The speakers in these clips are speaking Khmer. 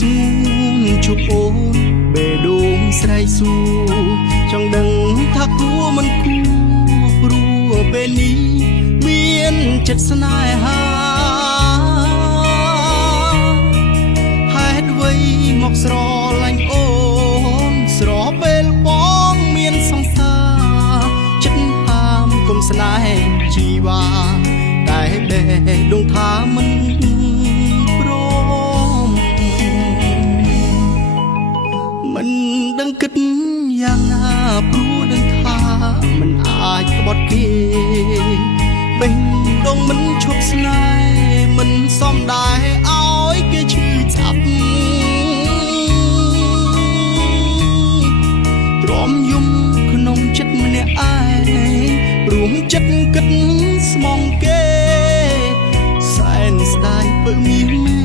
ស្ងួនជួបអូនបេះដូងស្រែកសួរចង់ដឹងថាគួរមិនគួរព្រោះពេលនេះមានចិត្តស្នេហាហេតុអ្វីមកស្រឡាញ់អូនស្រពេលបងមានសង្សារចិត្តហាមគុំស្នេហ៍ជីវ៉ាតែបេះដូងថាមិនមិនដឹងគិតយ៉ាងណាព្រោះដឹងថាមិនអាចក្បត់គេបេះដូងមិនឈប់ស្នេហ៍មិនសមដែរឲ្យគេឈឺចាប់ទ្រាំយំក្នុងចិត្តម្នាក់ឯងរួមចិត្តគិតស្មងគេសែនស្ដាយពើមានមេ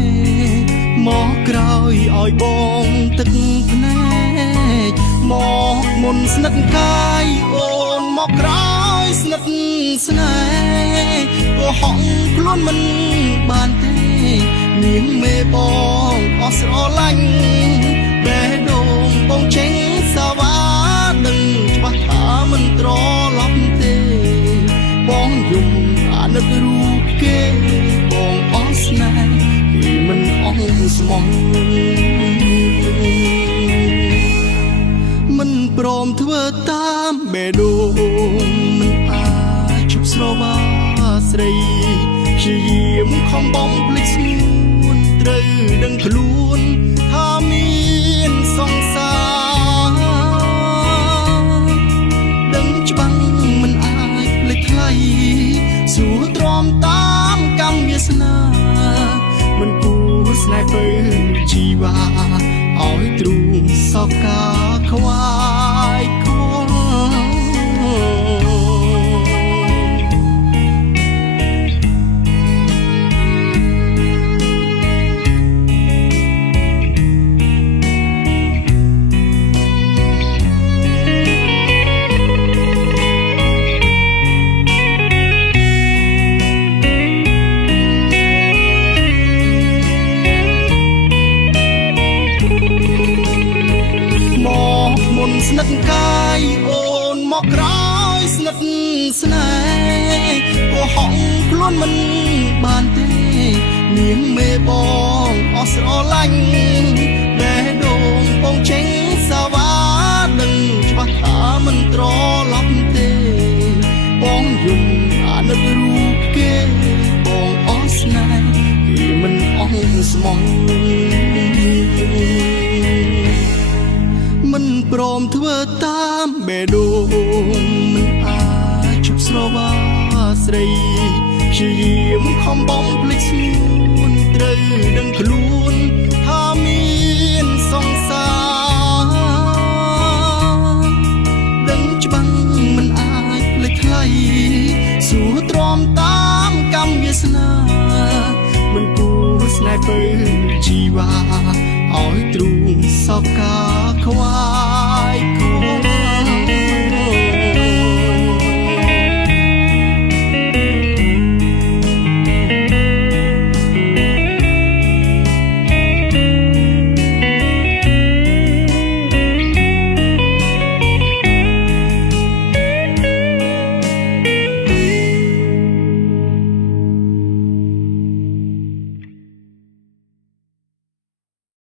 មកក្រោយឲ្យបងទឹកភ្នែកមកមុនស្និទ្ធកាយអូនមកក្រោយស្និទ្ធស្នេហ៍ក៏ហក់ខ្លួនមិនបានទេនាងមេបងអស់ស្រឡាញ់បេះដូងបងចេញសាវ៉ាដឹងច្បាស់ថាមិនត្រឡប់ទេបងយំអាណិតរូបគេបងអស់ស្នេហ៍ពីមិនអស់ស្មងមិនព្រមធ្វើតាមបេះដូងមិនអាចជប់ស្រវាស្រីព្យាយាមខំបំភ្លេចស្ងួនត្រូវដឹងខ្លួនថាមានសង្សារដឹងច្បាស់មិនអាចភ្លេចថ្លៃសួរទ្រាំតាមកម្មវាសនាមិនគួរស្នេហ៍ពើជីវ៉ាឲ្យទ្រូងសោកកាខ្វាយខ្វមុនស្និទ្ធកាយអូនមកក្រោយស្និទ្ធស្នេហ៍ក៏ហក់ខ្លួនមិនបានទេនាងមេបងអស់ស្រឡាញ់បេះដូងបងចេញសាវ៉ាដឹងច្បាស់ថាមិនត្រឡប់ទេបងយំអាណិតរូបគេបងអស់ស្នេហ៍គឺមិនអស់ស្មងមិនព្រមធ្វើតាមបេះដូងមិនអាចជប់ស្រវាស្រីព្យាយាមខំបំភ្លេចស្ងួនត្រូវដឹងខ្លួនថាមានសង្សារដឹងច្បាស់មិនអាចភ្លេចថ្លៃសួរទ្រាំតាមកម្មវាសនាមិនគួរស្នេហ៍ពើជីវ៉ាឲ្យទ្រូងសោកកាខ្វា